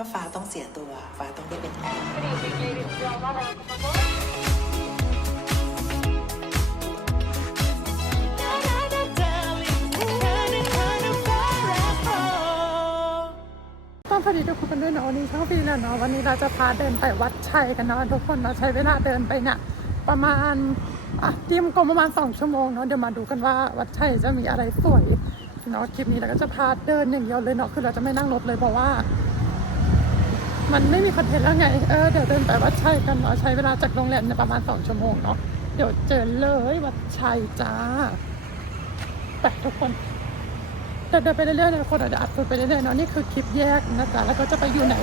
ถ้าฟ้าต้องเสียตัวฟ้าต้องได้เป็นแอร์ต้องสวัสดีทุกคนกันด้วยเนาะวันนี้ช่องฟีแล้วเนาะวันนี้เราจะพาเดินไปวัดชัยกันเนาะทุกคนเราใช้เวลาเดินไปเนี่ยประมาณอะเตรีมกลมประมาณสองชั่วโมงเนาะเดี๋ยวมาดูกันว่าวัดชัยจะมีอะไรสวยเนาะคลิปนี้เราก็จะพาเดินอย่างเดียวเลยเนาะคือเราจะไม่นั่งรถเลยเพราะว่า มันไม่มีคอนเทนต์แล้วไง เออเดี๋ยวเดินไปวัดชัยกันเนาะใช้เวลาจากโรงแรมเนี่ยประมาณสองชั่วโมงเนาะ เดี๋ยวเจอเลยวัดชัยจ้าไปทุกคนเดินไปเรื่อยๆนะคนอาจจะอัดไปเรื่อยๆเนาะนี่คือคลิปแยกนะจ๊ะแล้วก็จะไปอยู่ไหน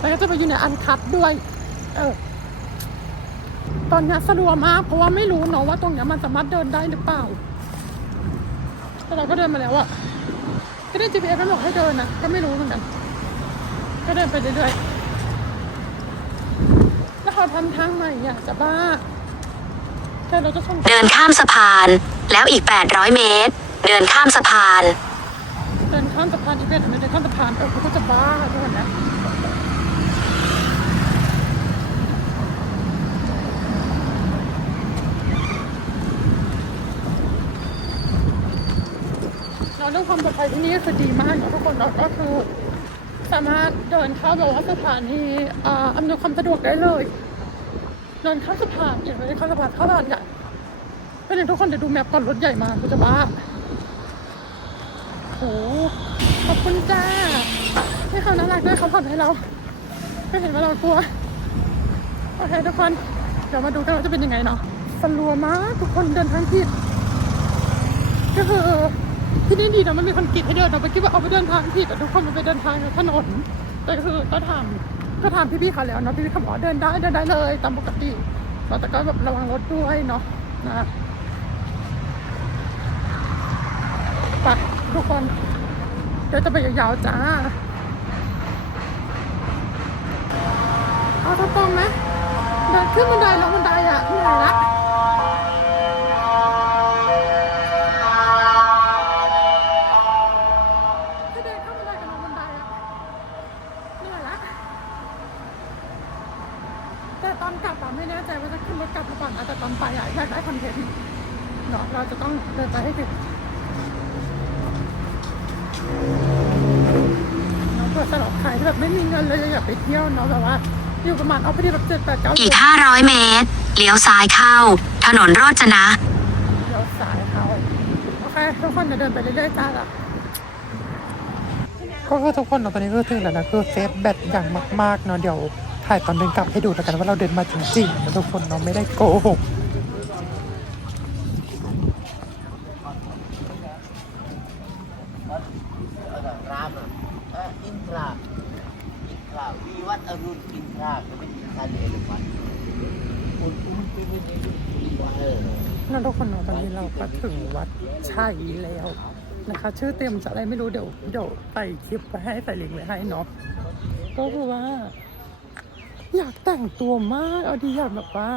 แล้วก็จะไปอยู่ในอันคัดด้วย เออ ตอนนี้สะดวกมากเพราะว่าไม่รู้เนาะว่าตรงเนี้ยมันสามารถเดินได้หรือเปล่าแต่เราก็เดินมาแล้วอะก็ได้ GPS ไม่บอกให้เดินนะก็ไม่รู้เหมือนกัน ก็เดินไปเรื่อยๆแล้วเขาทำทางใหม่อะจะบ้าแค่เราจะชนเดินข้ามสะพาน แล้วอีก 800 เมตร เดินข้ามสะพาน เดินข้ามสะพานอีกเป็นเดินข้ามสะพานเออเขาก็จะบ้าทุกคนนะเราเรื่องความปลอดภัยที่นี่ก็คือดีมากเนอะทุกคนเราก็คือ สามารถเดินเข้าแบบว่าสถานีอำนวยความสะดวกได้เลย เดินข้ามสะพานอย่างไม่ได้ข้ามสะพานเข้าสะพานใหญ่เป็นอย่างทุกคนเดี๋ยวดูแมพก่อนรถใหญ่มาคุณจะบ้าโอ้ขอบคุณจ้าให้เขาน่ารักด้วยเขาผ่อนให้เราไม่เห็นว่าเรากลัวโอเคทุกคนเดี๋ยวมาดูกันว่าจะเป็นยังไงเนาะสลัวมากทุกคนเดินทางผิดก็คือ ที่นี่ดีนะมันมีคนกรีตให้เดินเราไปคิดว่าเอาไปเดินทางผิดแต่ทุกคนมันไปเดินทางถนนแต่คือก็ทำก็ทำพี่ๆเขาแล้วเนาะพี่ๆเขาบอกเดินได้เดินได้เลยตามปกติเราแต่ก็แบบระวังรถด้วยเนาะนะไปทุกคนเดี๋ยวจะไปยาวๆจ้าเอาตรงๆไหมเดินขึ้นบันไดลงบันไดอะเหนื่อยละ แน่ใจว่าจะขึ้นรถกลับหรือเปล่านะแต่ตอนไปอะอยากได้คอนเทนต์เนาะเราจะต้องเดินไปให้ถึงเนาะเพื่อสำหรับใครที่แบบไม่มีเงินเลยอยากไปเที่ยวเนาะแบบว่า อยู่ประมาณเอาไปที่แบบเจ็ดแปดเก้าอีก500 เมตร เลี้ยวซ้ายเข้า ถนนโรจนะ เดี๋ยวสายเขาโอเคทุกคนจะเดินไปเรื่อยๆจ้าละ ก็คือทุกคนเนาะตอนนี้ก็ถึงแล้วนะคือเซฟแบตอย่างมากๆเนาะเดี๋ยว ถ่ายตอนเดินกลับให้ดูแล้วกันว่าเราเดินมาจริงๆนะทุกคนเนาะไม่ได้โกหกอินทราอินทราวิวัฒน์อรุณอินทราก็เป็นอินทราเดลวันอุณอุณเป็นเป็นเออนั่นทุกคนเนาะตอนนี้เราก็ถึงวัดชัยแล้วนะคะ ชื่อเต็มจะอะไรไม่รู้เดี๋ยวเดี๋ยวใส่คลิปไว้ให้ใส่ลิงก์ไว้ให้เนาะก็คือว่า อยากแต่งตัวมาก เอาดีอยากแบบว่า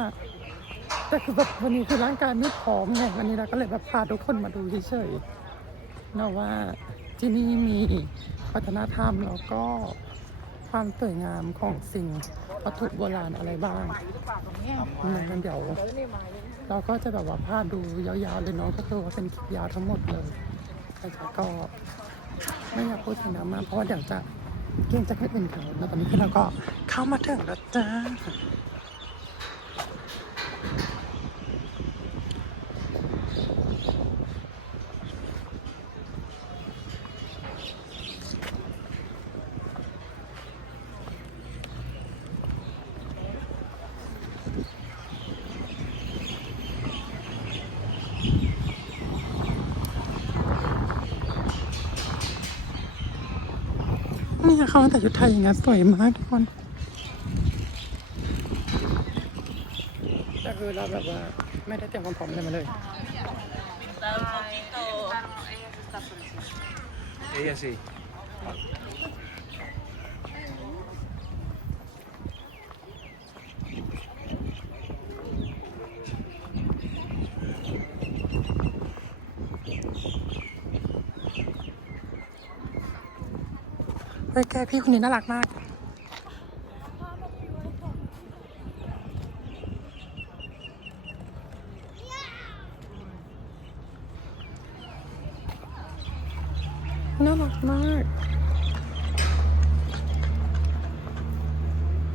แต่คือแบบวันนี้คือร่างกายไม่พร้อมไงวันนี้เราก็เลยแบบพาทุกคนมาดูเฉยๆเนาะว่าที่นี่มีวัฒนธรรมแล้วก็ความสวยงามของสิ่งวัตถุโบราณอะไรบ้างงั้นเดี๋ยว เราก็จะแบบว่าพาดูยาวๆเลยเนาะก็คือว่าเป็นคลิปยาวทั้งหมดเลยแต่ก็ไม่อยากพูดถึงน้ำมากเพราะว่าเดี๋ยวจะเกรงจะให้เป็นเขาแล้วตอนนี้คือเราก็ เข้ามาถึงแล้วจ้านี่เขาแต่ชุดไทยอย่างเงี้ยสวยมากทุกคน แต่คือเราแบบว่าไม่ได้เตรียมความพร้อมอะไรมาเลย Ella sí. เฮ้ยแกพี่คนนี้น่ารักมาก น่ารักมาก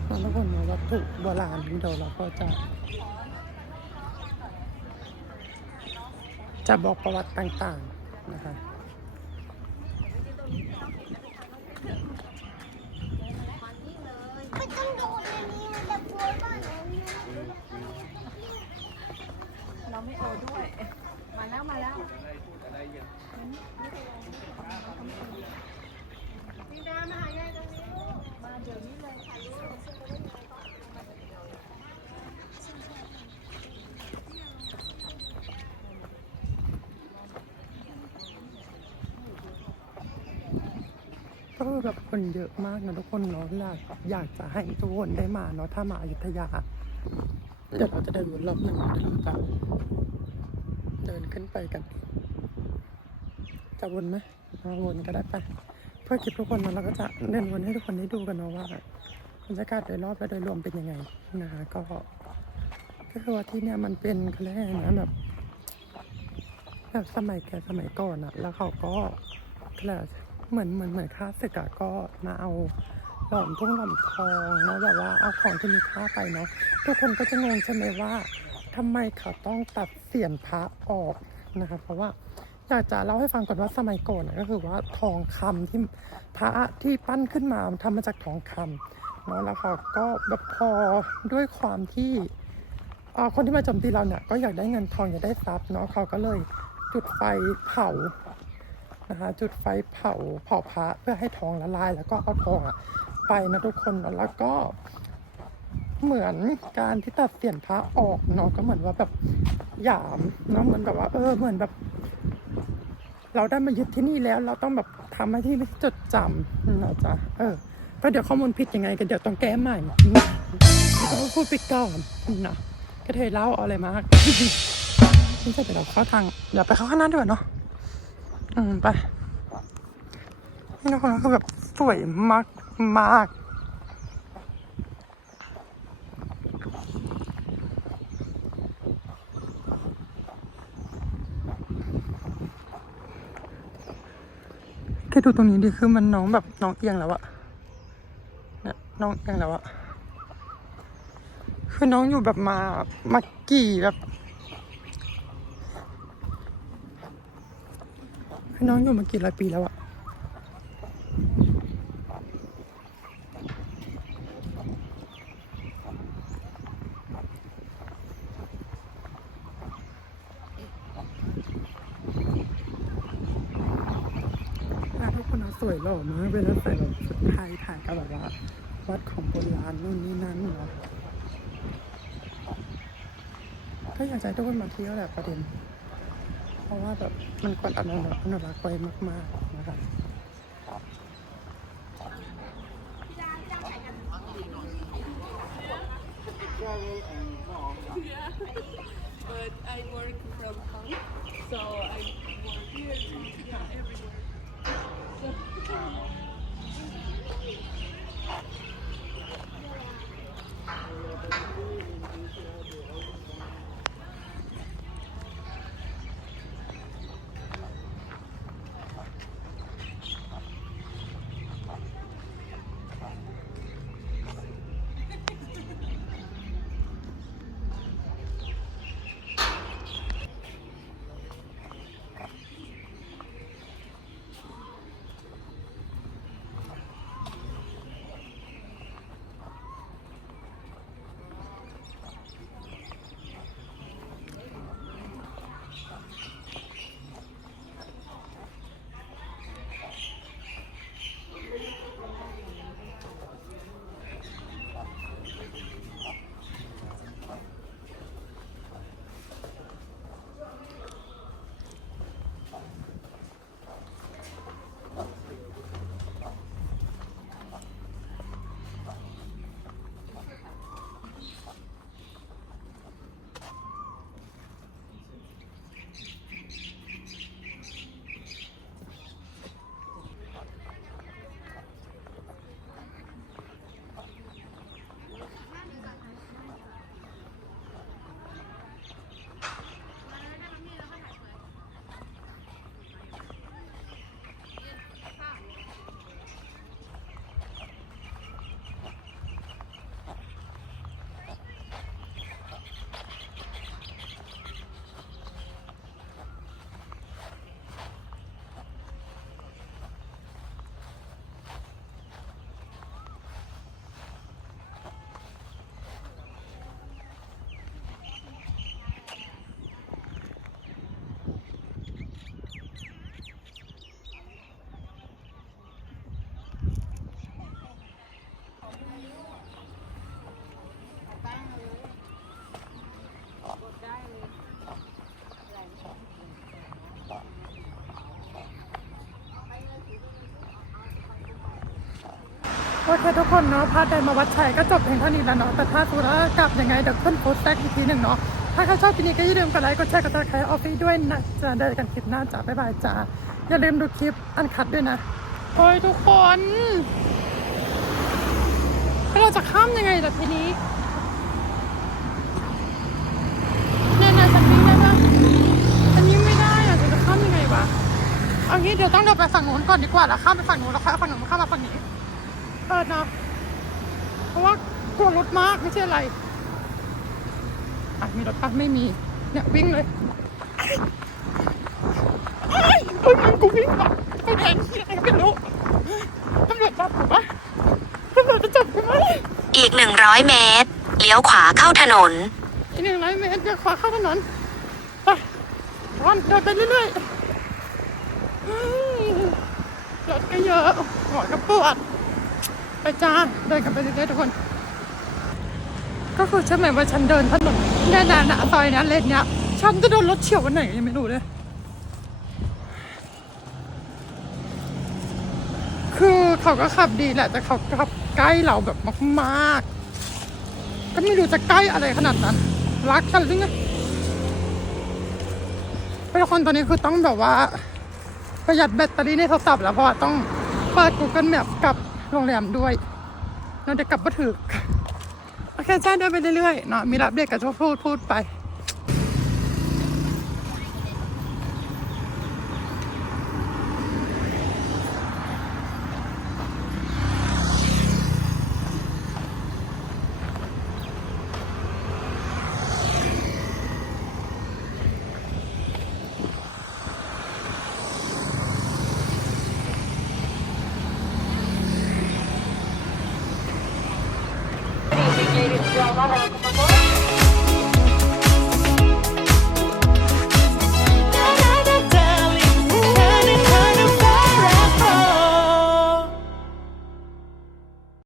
แล้วทุกคนมาวัตถุโบราณเดี๋ยวเราก็จะ จะบอกประวัติต่างๆนะคะ ไม่ต้องโดนอันนี้มันจะกลัวบ้านเราเนี่ย เราไม่เอาด้วย มาแล้วมาแล้ว ก็แบบคนเยอะมากนะทุกคนเนาะอยากอยากจะให้ทุกคนได้มาเนาะถ้ามาอยุธยา เดี๋ยวเราจะเดินวนรอบหนึ่งเดี๋ยวเราจะเดินขึ้นไปกัน จะวนไหมเอาวนก็ได้ไปเพื่อคลิปทุกคนเนาะเราก็จะเดินวนให้ทุกคนได้ดูกันเนาะว่าบรรยากาศโดยรอบและโดยรวมเป็นยังไงนะคะก็ก็คือว่าที่เนี่ยมันเป็นเขาเรียกอะไรนะแบบแบบสมัยแก่สมัยก่อนอะแล้วเขาก็แหละ เหมือนเหมือนเหมือนค่าศึกอะก็มาเอาหล่อมทุ่งหล่อมทองเนาะแบบว่าเอาของที่มีค่าไปเนาะทุกคนก็จะงงใช่ไหมว่าทำไมเขาต้องตัดเสียนพระออกนะคะเพราะว่าอยากจะเล่าให้ฟังก่อนว่าสมัยก่อนนะก็คือว่าทองคำที่พระที่ปั้นขึ้นมามันทำมาจากทองคำเนาะแล้วเขาก็แบบพอด้วยความที่คนที่มาโจมตีเราเนี่ยก็อยากได้เงินทองอยากได้ทรัพย์เนาะเขาก็เลยจุดไฟเผา นะคะจุดไฟเผาเผาพระเพื่อให้ทองละลาย แล้วก็เอาทองอะไปนะทุกคนเนาะแล้วก็เหมือนการที่ตัดเสียนพระออกเนาะก็เหมือนว่าแบบหยามเนาะเหมือนแบบว่า เออเหมือนแบบ เราได้มายึดที่นี่แล้ว เราต้องแบบทำให้ที่จดจำนะจ๊ะเออก็เดี๋ยวข้อมูลผิดยังไงกันเดี๋ยวต้องแก้ใหม่ต้องพูดไปก่อนนะก็เทยเล่าอะไรมากนี่จะเดี๋ยวเราเข้าทางเดี๋ยวไปเข้าข้างหน้าดีกว่าเนาะ อืมไปนี่นะคนก็คือแบบสวยมากมากแค่ดูตรงนี้ดิคือมันน้องแบบน้องเอียงแล้วอะเนี่ยน้องเอียงแล้วอะคือน้องอยู่แบบมามากี่แบบคือ น้องอยู่มากี่ร้อยปีแล้วอะอ่ทุกคนสวยหล่อมากเวลาใส่แบบชุดไทยถ่ายกับแบบว่าวัดของโบราณนู่นนี่นั่นเนาะก็อยากจะให้ทุกคนมาเที่ยวแหละประเด็น เพราะว่าแบบมันควรอนุรักษ์อนุรักษ์ไว้มากๆนะคะ but I work from home so I work here yeah everywhere คทุกคนเนาะพาเดินมาวัดชัยก็จบเพียงเท่านี้แล้วเนาะแต่ถ้าสุดแล้วกลับยังไงเดี๋ยวขึ้นโพสต์แท็กอีกทีหนึ่งเนาะถ้าใครชอบคลิปนี้ก็อย่าลืมกดไลค์กดแชร์กดติดตามออฟฟี่ด้วยนะจะเดินกันคลิปหน้าจ้าบ๊ายบายจ้าอย่าลืมดูคลิปอันคัดด้วยนะโอ้ยทุกคนแล้วเราจะข้ามยังไงล่ะทีนี้เนี่ยนะฉันวิ่งได้ปะฉันไม่ได้อะจะข้ามยังไงวะเอางี้เดี๋ยวต้องเดินไปฝั่งนู้นก่อนดีกว่าแล้วข้ามไปฝั่งนู้นแล้วค่อยเอาฝั่งนู้นมาข้ามมาฝั่งนี้ เออนะเพราะว่ากลัวรถมากไม่ใช่อะไรอะมีรถปะไม่มี เนี่ยวิ่งเลยไอ้ยเฮ้ยมันกูวิ่งแบบไปแทนที่อะไรก็ไม่รู้ตำรวจจับกูปะตำรวจจะจับกูไหมอีก100เมตร เลี้ยวขวาเข้าถนน อีกหนึ่งร้อยเมตรเดี๋ยวขวาเข้าถนนไปวันเดินไปเรื่อยๆเฮ้ยรถก็เยอะหัวก็ปวด ไปจ้าเดินกันไปเรื่อยๆทุกคน ก็คือใช่ไหมว่าฉันเดินถนนเนี่ยนะนะซอยนี้ยเลนเนี้ยฉันจะโดนรถเฉียววันไหนยังไม่รู้เลย คือเขาก็ขับดีแหละ แต่เขาขับใกล้เราแบบมากๆ ก็ไม่รู้จะใกล้อะไรขนาดนั้น รักกันหรือไงเป็นคนตอนนี้คือต้องแบบว่า ประหยัดแบตเตอรี่ในโทรศัพท์แล้วเพราะว่าต้องเปิด Google Map กับ โรงแรมด้วยเราจะกลับมาถึกโอเคจ้าเดินไปเรื่อยๆเนาะมีรับเด็กกับชอบพูดพูดไป